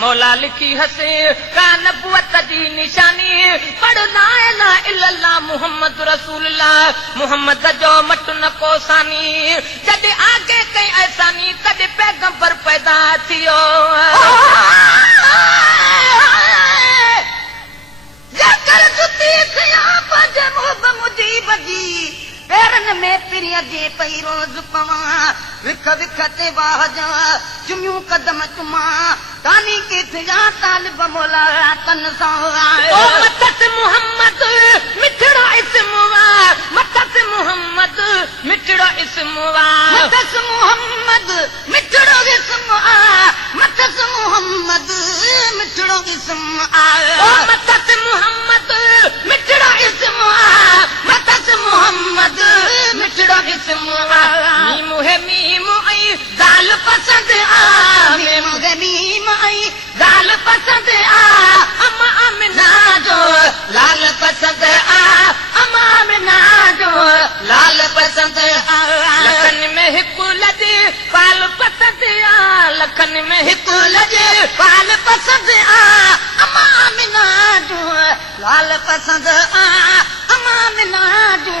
मौला लिखी हसे का नबुवत दी निशानी पढ़ ला इलाहा इल्लल्लाह मुहम्मद रसूलुल्लाह मुहम्मद जो मट न कोसानी जॾहिं आगे कई ऐसानी तॾहिं पैगंबर पैदा थियो जकर जुती थिया पंहिंजे मुहब मुजीब जी पैरन में पिरिया जे पई रोज़ पवां विख विख ते वाह जा चुमियूं कदम चुमा तानी के थिया तालिब मौला तन सां ओ मदद मोहम्मद मिठड़ा इस्मवा मदद मोहम्मद मिठड़ा इस्मवा मदद मोहम्मद मिठड़ो इस्मवा मदद मोहम्मद मिठड़ो इस्मवा ओ मदद मोहम्मद मिठड़ा इस्मवा मदद मोहम्मद मिठड़ा इस्मवा मीम है मीम आई दाल पसंद आ मीम है मीम आई दाल पसंद आ अम्मा अमीना जो लाल पसंद आ अम्मा अमीना जो लाल पसंद आ लखन में हिकु लजे पाल पसंद आ लखन में हिकु लजे पाल पसंद आ अम्मा अमीना जो लाल पसंद आ अम्मा अमीना जो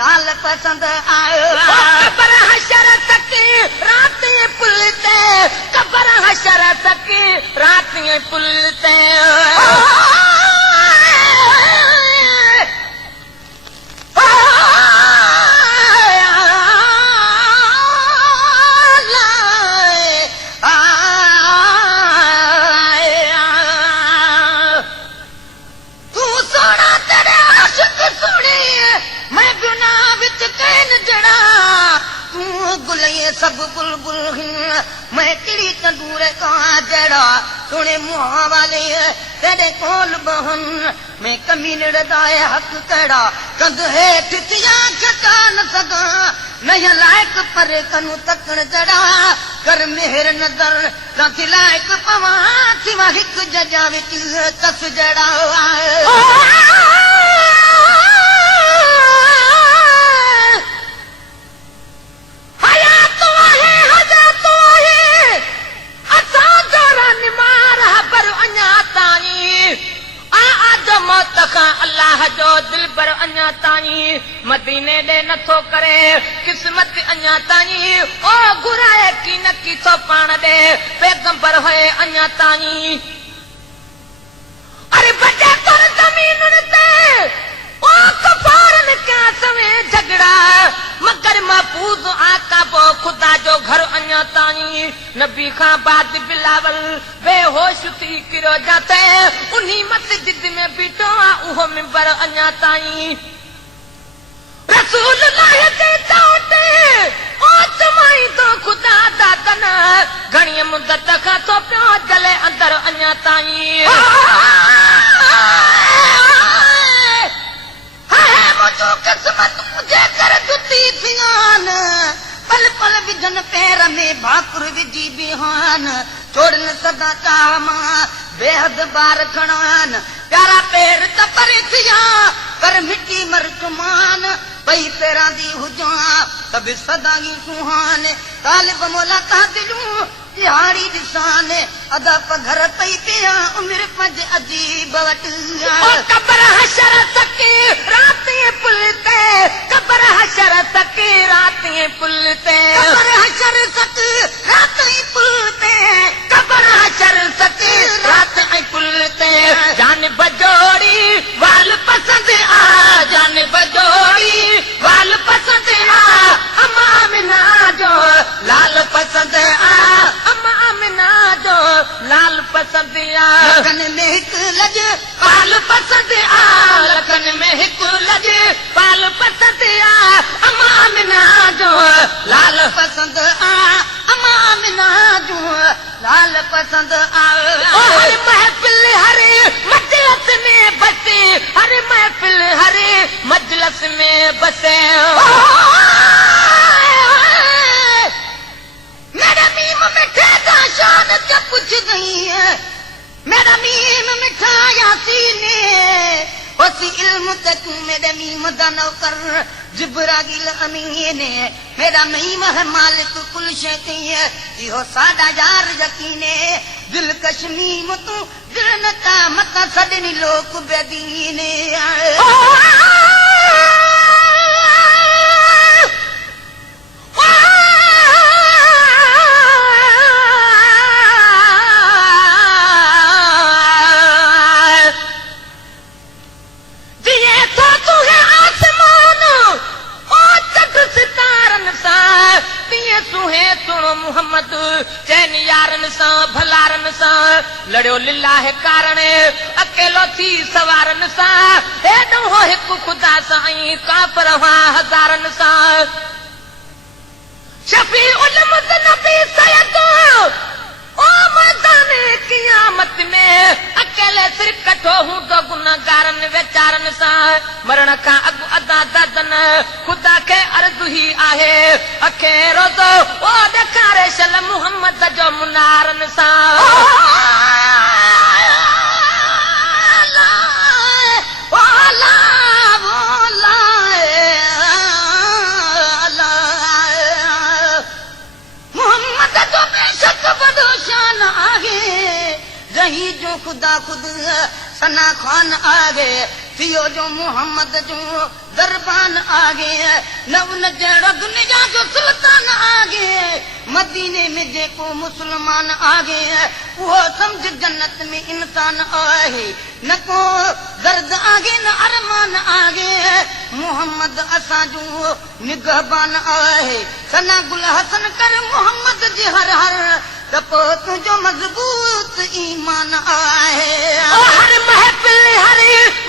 लाल पसंद आयो कबर हशर तक रात पुलते कबर हशर तक रात पुलते सब बुलबुल मैं किड़ी तंदूर का जड़ा सुने मुहा वाले तेरे कोल बहन मैं कमीन रदाए हक कड़ा कंध हेठ थिया खटा न सगा नहीं लायक पर कनु तकन जड़ा कर मेहर नजर राती लायक पवा सिवा हिक जजा विच कस जड़ा अल्लाह जो दिल पर अञा ताई मदीने दे नथो करे किस्मत अञा ताई ओ घुराए की न की तो पाण दे पैगंबर होए अञा ताई अरे बचे कर जमीन ते ओ कफारन क्या सवे झगड़ा मगर महफूज आका बो खुदा जो घर अञा ताई नबी खां बाद बिलावल बेहोश थी किरो जाते उन्हीं मस्जिद में बीठो उहो मिंबर अञा ताई रसूल अल्लाह के चौटे ओ चमाई तो खुदा दा तन घणी मुद्दत खां तो पियो जले अंदर अञा ताई हाय मुझो किस्मत मुझे कर दुती थियान पल पल विजन पैर में भाकुर विजी बिहान छोड़न सदा चाहमा बेहद बार खणान प्यारा पैर तपर थिया कर मिट्टी मरचुमान पई पैरां दी हुजा तब सदा की सुहान तालिब मौला ता दिलूं दिहाड़ी दिसान अदा पघर पई पिया उम्र पज अजीब वट ओ कबर हशर तक रात पुलते कबर हशर तक रात पुलते कबर हशर तक रात पुलते कबर हशर तक रात पुलते जान बजोड़ी वाल पसंद आ जान बजोड़ी वाल पसंद आ अम्मा अमीना जो लाल पसंद आ अम्मा अमीना जो लाल पसंद आ लखन में हिक लज पाल पसंद आ लखन में हिक लज पाल पसंद आ अम्मा अमीना जो लाल पसंद आ अम्मा अमीना जो लाल पसंद आ हर महफिल हरे मजलिस में बसे हर महफिल हरे मजलिस में बसे कई मेरा मीम मिठा यासीन उसी इल्म तक मेरे मीम दा नौकर जिब्राइल अमीन मेरा मीम है मालिक कुल शै इहो साडा यार यकीन दिल कश मीम तू दिल नता मता सदनी लोक बेदीन मोहम्मद चैन यारन सां भलारन सां लड़ियो लिल्लाह कारण अकेलो थी सवारन सां हेॾो हो हिकु खुदा सां ऐं काफ़र हुआ हज़ारन सां शफी उलम नबी सैयद ओ मैदान क़यामत में अकेले सिर कठो हूं तो गुनाहगारन वेचारन सां मरण खां अॻु अदा ददन खुदा खे अर्ज़ ही आहे अखे रोज़ो ओ ॾेखारे शल मुहम्मद जो मुनारन सां रही जो खुदा खुद सना खान आगे थियो जो मोहम्मद जो दरबान आगे न उन जहिड़ो दुनिया जो सुल्तान आगे मदीने में जेको मुसलमान आगे वो समझ जन्नत में इंसान आहे न को दर्द आगे न अरमान आगे मोहम्मद असां जो निगहबान आहे सना गुल हसन कर मोहम्मद जी हर हर तपो तुझो मजबूत ईमान आहे हर महफिल हर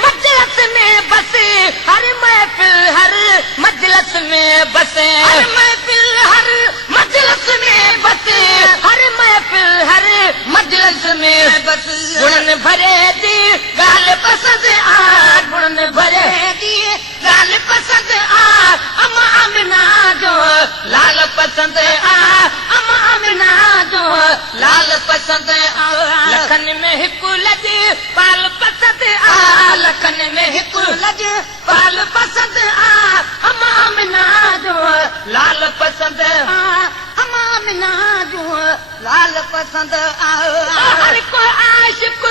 मजलिस में बसे हर महफिल हर मजलिस में बसे हर महफिल हर मजलिस में बसे हर महफिल हर मजलिस में बस गुणन भरे दी गाल पसंद आ गुणन भरे दी गाल पसंद आ अमा अमना जो लाल पसंद आ अमा अमना जो लाल पसंद आ लखन में हिकु लज पाल पसंद आ लखन में हिकु लज पाल पसंद आ अमा अमना जो लाल पसंद आ अमा अमना जो लाल पसंद आ हर को आशिक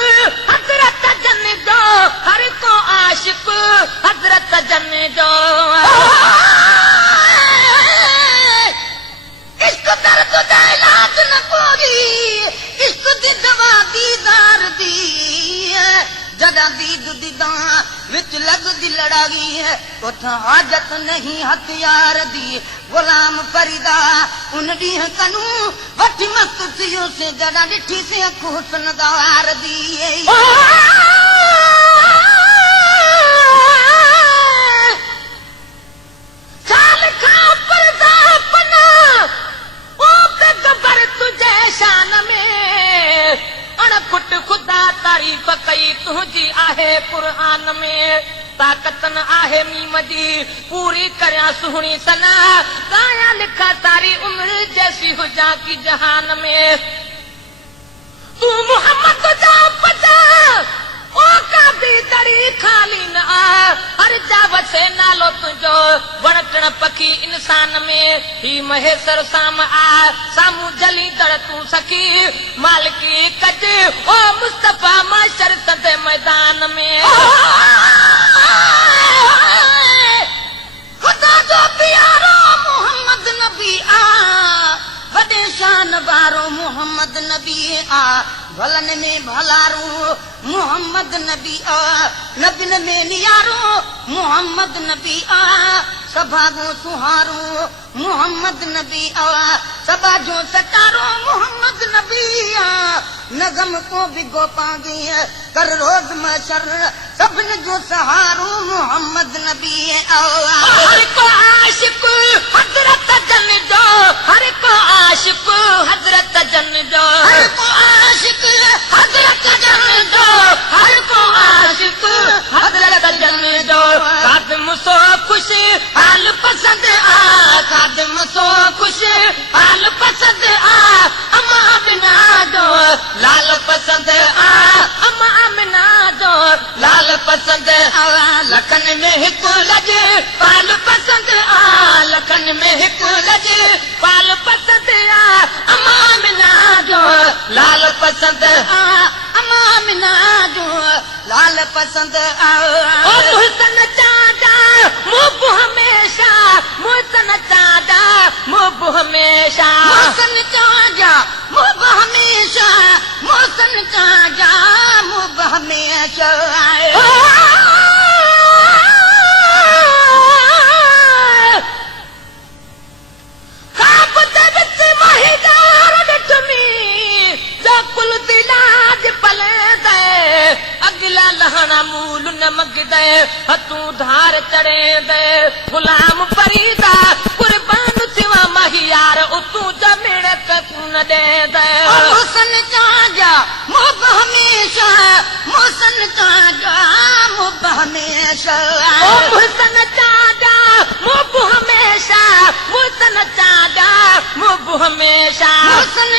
हजरत जन जो हर को आशिक हजरत जन जो इश्क दर्द दा इलाज न कोई इश्क दी दवा दीदार दी जदा दीद दीदा विच लग दी लड़ाई है उथा हाजत नहीं हथियार दी गुलाम फरीदा उन डीह कनू वठ मस्त थियो से जदा डिठी से हुस्न दार दी चाल खां पर्दा पना ओ बेगबर तुझे शान में अणखुट खुदा तारीफ़ कई तुझी आहे क़ुरान में ताकत न आहे मीम जी पूरी करियां सुहिणी सना गाया लिखा सारी उम्र जैसी हुजा की जहान में तू मोहम्मद जा पता ओ काबी दड़ी खाली न आ हर जा वसे नालो तुझो वणटण पखी इंसान में ही महेसर साम आ सामू जली दड़ तू सखी मालिकी कज ओ मुस्तफा माशर सदे मैदान में खुदा जो प्यारो मोहम्मद नबी आ वॾे शान वारो मोहम्मद नबी आ भलन में भलारो मोहम्मद नबी आ नबिन में नियारो मोहम्मद नबी आ सभागो सुहारो मोहम्मद नबी आ सबा जो सतारो मोहम्मद नबी आ नगम को बिगो पागे कर रोज मशर सबन जो सहारो मोहम्मद नबी आ हर को आशिक हजरत जन जो हर को आशिक हजरत जन जो हर को आशिक हजरत जन जो हर को आशिक हजरत जन जो कादम सो खुश हाल पसंद आ कादम सो खुश हाल पसंद आ अमा बिना जो लाल लखन में हिकु लज पाल पसंद आ लखन में हिकु लज पाल पसंद आ अमा मिना जो लाल पसंद आ अमा मिना जो लाल पसंद आ ओ मुहसन चादा मुब हमेशा मुहसन चादा मुब हमेशा मोहसन चाजा मुब हमेशा मोहसन चाजा मुब हमेशा अगला लहना मूल न मगदे हतू धार चढ़े दे गुलाम फरीदा कुर्बान सिवा महियार उतू जमीन न दे दे मोहसन चाजा मुब हमेशा मोहसन चाजा मुब हमेशा ओ मुहसन चादा मुब हमेशा मुहसन चादा मुब हमेशा मोहसन